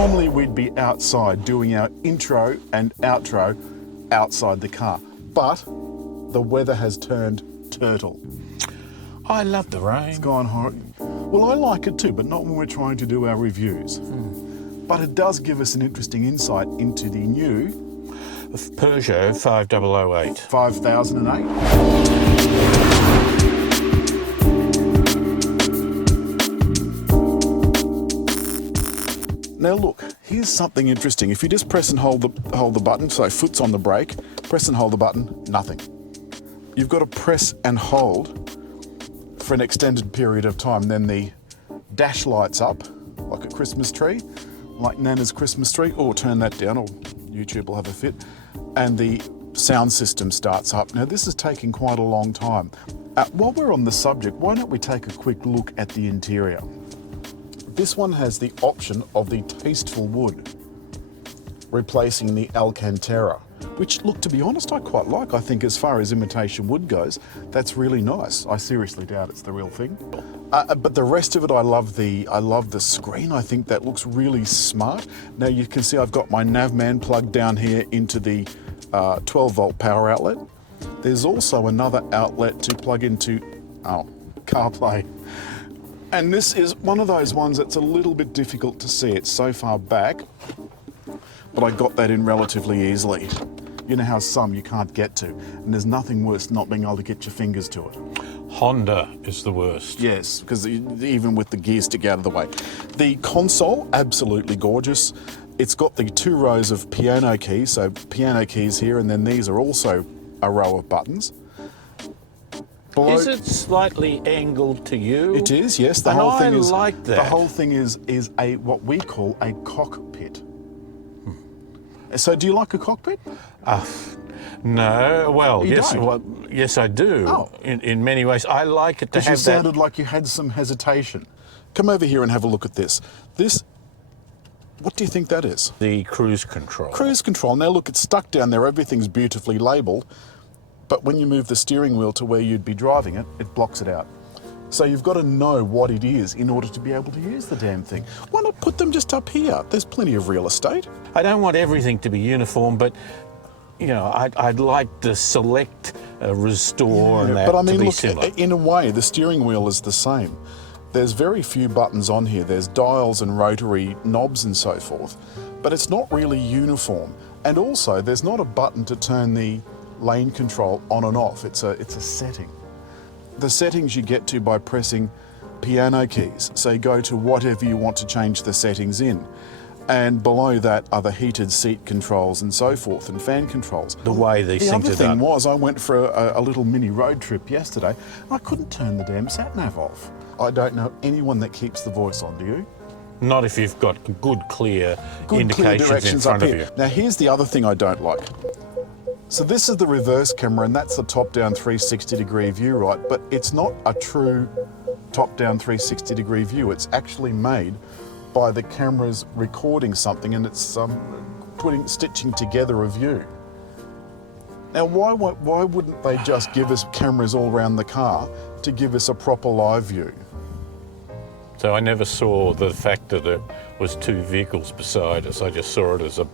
Normally we'd be outside doing our intro and outro outside the car, but the weather has turned turtle. I love the rain. It's gone horrible. Well, I like it too, but not when we're trying to do our reviews. But it does give us an interesting insight into the new Peugeot 5008. 5008. Now look, here's something interesting. If you just press and hold the button, so foot's on the brake, press and hold the button, nothing. You've got to press and hold for an extended period of time. Then the dash lights up like a Christmas tree, like Nana's Christmas tree, or turn that down, or YouTube will have a fit, and the sound system starts up. Now this is taking quite a long time. While we're on the subject, why don't we take a quick look at the interior? This one has the option of the tasteful wood, replacing the Alcantara, which, look, to be honest, I quite like. I think as far as imitation wood goes, that's really nice. I seriously doubt it's the real thing. But the rest of it, I love the screen. I think that looks really smart. Now you can see I've got my Navman plugged down here into the 12-volt power outlet. There's also another outlet to plug into CarPlay. And this is one of those ones that's a little bit difficult to see. It's so far back, but I got that in relatively easily. You know how some you can't get to, and there's nothing worse than not being able to get your fingers to it. Honda is the worst. Yes, because even with the gear stick out of the way. The console, absolutely gorgeous. It's got the 2 rows of piano keys, so piano keys here, and then these are also a row of buttons. Below, is it slightly angled to you? It is, yes. The whole thing is like that. The whole thing is a what we call a cockpit. So, do you like a cockpit? No. Well, You yes. don't? Well, yes, I do. Oh. In many ways, I like it to Because have you sounded like you had some hesitation. Come over here and have a look at this. What do you think that is? the cruise control. Cruise control. Now look, it's stuck down there. Everything's beautifully labelled. But when you move the steering wheel to where you'd be driving it, it blocks it out. So you've got to know what it is in order to be able to use the damn thing. Why not put them just up here? There's plenty of real estate. I don't want everything to be uniform, but you know, I'd like the select restore and that But I mean, to be look, similar. in a way, the steering wheel is the same. There's very few buttons on here. There's dials and rotary knobs and so forth, but it's not really uniform. And also, there's not a button to turn the lane control on and off. It's a setting. The settings you get to by pressing piano keys. So you go to whatever you want to change the settings in. And below that are the heated seat controls and so forth, and fan controls. The way these The things other are thing done. was, I went for a little mini road trip yesterday. I couldn't turn the damn sat-nav off. I don't know anyone that keeps the voice on, do you? Not if you've got good, clear indications directions in front up of here. you. Now here's the other thing I don't like. So this is the reverse camera, and that's the top-down 360-degree view, right? But it's not a true top-down 360-degree view. It's actually made by the cameras recording something, and it's stitching together a view. Now, why wouldn't they just give us cameras all around the car to give us a proper live view? So I never saw the fact that it was 2 vehicles beside us. I just saw it as a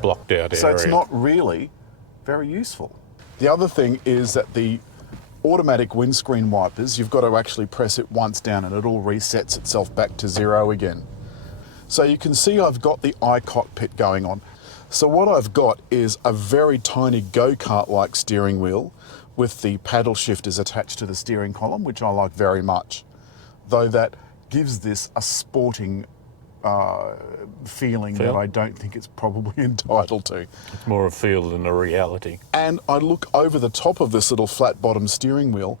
blocked out area. So it's not really very useful. The other thing is that the automatic windscreen wipers, you've got to actually press it once down and it all resets itself back to 0 again. So you can see I've got the iCockpit going on. So what I've got is a very tiny go-kart-like steering wheel with the paddle shifters attached to the steering column, which I like very much, though that gives this a sporting feeling that I don't think it's probably entitled to. It's more a feel than a reality. And I look over the top of this little flat-bottom steering wheel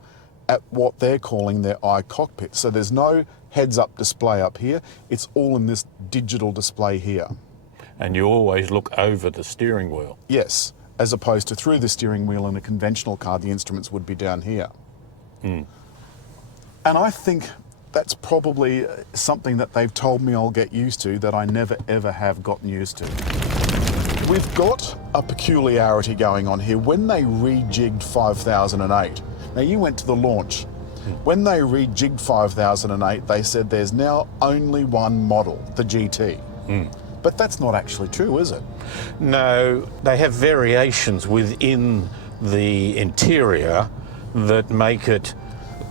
at what they're calling their iCockpit. So there's no heads-up display up here. It's all in this digital display here. And you always look over the steering wheel. Yes, as opposed to through the steering wheel in a conventional car, the instruments would be down here. And I think that's probably something that they've told me I'll get used to that I never ever have gotten used to. We've got a peculiarity going on here. When they rejigged 5008, now you went to the launch. When they rejigged 5008, they said there's now only one model, the GT. But that's not actually true, is it? No, they have variations within the interior that make it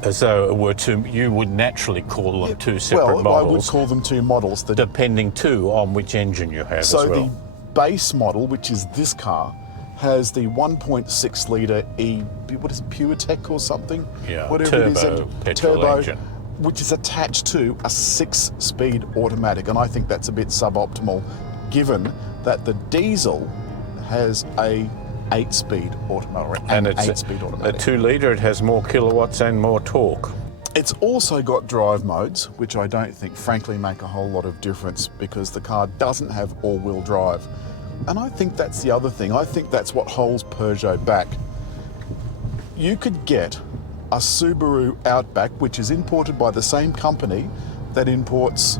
as though it were two. You would naturally call them two separate models. I would call them two models. Depending too on which engine you have as well. So the base model, which is this car, has the 1.6 litre what is it, PureTech or something? Yeah, whatever it is, petrol engine, which is attached to a 6-speed automatic, and I think that's a bit suboptimal, given that the diesel has a 8-speed automatic. And it's 8-speed automatic. A 2 litre. It has more kilowatts and more torque. It's also got drive modes, which I don't think, frankly, make a whole lot of difference because the car doesn't have all-wheel drive. And I think that's the other thing. I think that's what holds Peugeot back. You could get a Subaru Outback, which is imported by the same company that imports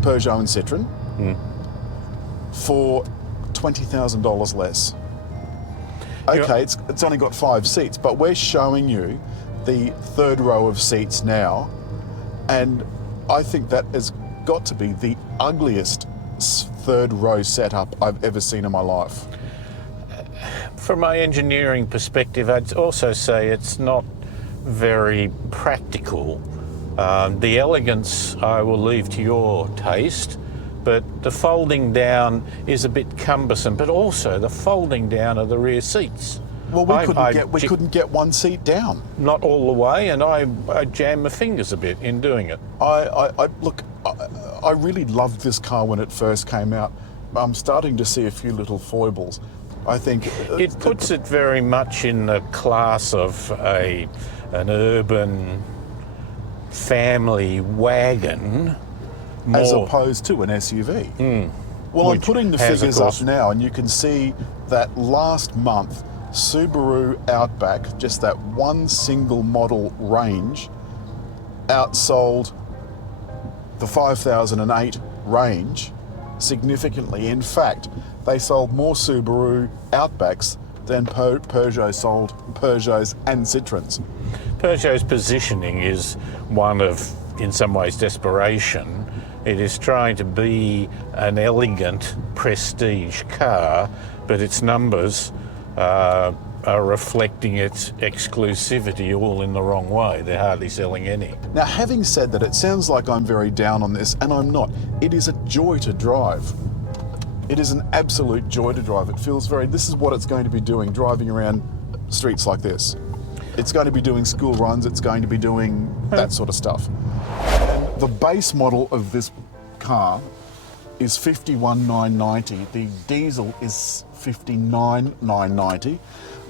Peugeot and Citroen, for $20,000 less. Okay, it's only got 5 seats, but we're showing you the third row of seats now, and I think that has got to be the ugliest third row setup I've ever seen in my life. From my engineering perspective, I'd also say it's not very practical. The elegance I will leave to your taste, but the folding down is a bit cumbersome, but also the folding down of the rear seats. Well, we couldn't get one seat down. Not all the way, and I jammed my fingers a bit in doing it. I really loved this car when it first came out. I'm starting to see a few little foibles. I think it puts it very much in the class of an urban family wagon, as opposed to an SUV. Well, I'm putting the figures up now, and you can see that last month, Subaru Outback, just that one single model range, outsold the 5008 range significantly. In fact, they sold more Subaru Outbacks than Peugeot sold Peugeots and Citroens. Peugeot's positioning is one of, in some ways, desperation. It is trying to be an elegant prestige car, but its numbers are reflecting its exclusivity all in the wrong way. They're hardly selling any. Now, having said that, it sounds like I'm very down on this, and I'm not. It is a joy to drive. It is an absolute joy to drive. It feels this is what it's going to be doing, driving around streets like this. It's going to be doing school runs, it's going to be doing that sort of stuff. And the base model of this car is 51,990. The diesel is 59,990.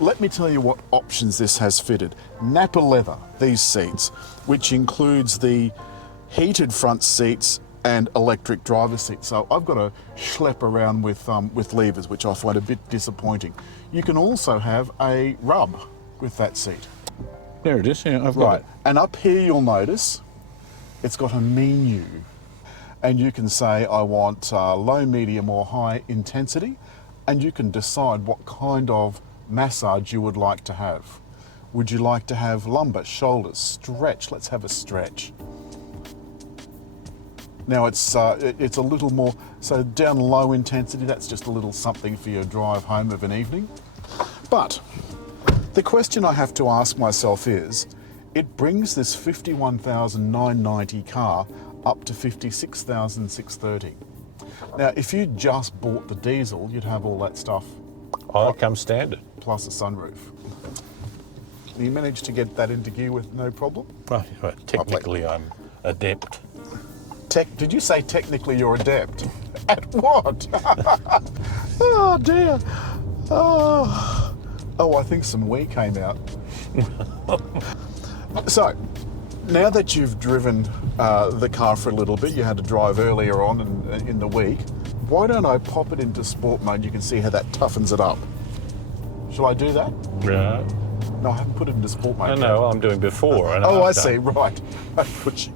Let me tell you what options this has fitted. Nappa leather, these seats, which includes the heated front seats and electric driver's seat. So I've got to schlep around with levers, which I find a bit disappointing. You can also have a rub with that seat. There it is, yeah, I've got it. And up here you'll notice it's got a menu. And you can say, I want low, medium or high intensity, and you can decide what kind of massage you would like to have. Would you like to have lumbar, shoulders, stretch? Let's have a stretch. Now it's a little more, so down low intensity, that's just a little something for your drive home of an evening. But the question I have to ask myself is, it brings this 51,990 car up to 56,630. Now, if you just bought the diesel, you'd have all that stuff. Oh, it comes standard. Plus a sunroof. You managed to get that into gear with no problem? Well, technically I'm adept. Did you say technically you're adept? At what? Oh dear. Oh, I think some wee came out. So, now that you've driven the car for a little bit, you had to drive earlier on in the week, why don't I pop it into sport mode? You can see how that toughens it up. Shall I do that? Yeah. No, I haven't put it into sport mode. No, I'm doing before. And oh, after. I see, right. I put you...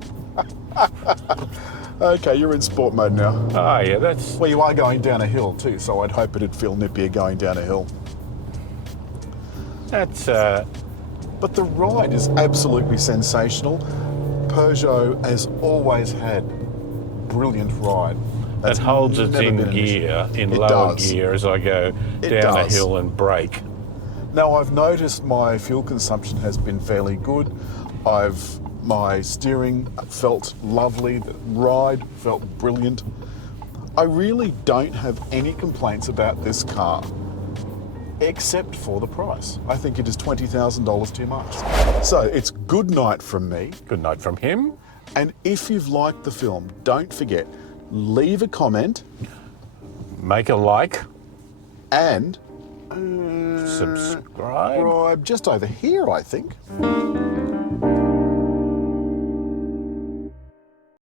Okay, you're in sport mode now. Ah, yeah, that's... Well, you are going down a hill too, so I'd hope it'd feel nippier going down a hill. That's... But the ride is absolutely sensational. Peugeot has always had brilliant ride. That's It holds it never in been an issue. gear, in It lower does. gear as I go It down a does. hill and brake. Now, I've noticed my fuel consumption has been fairly good. My steering felt lovely, the ride felt brilliant. I really don't have any complaints about this car, except for the price. I think it is $20,000 too much. So it's good night from me. Good night from him. And if you've liked the film, don't forget, leave a comment Make a like. and Subscribe. subscribe just over here, I think.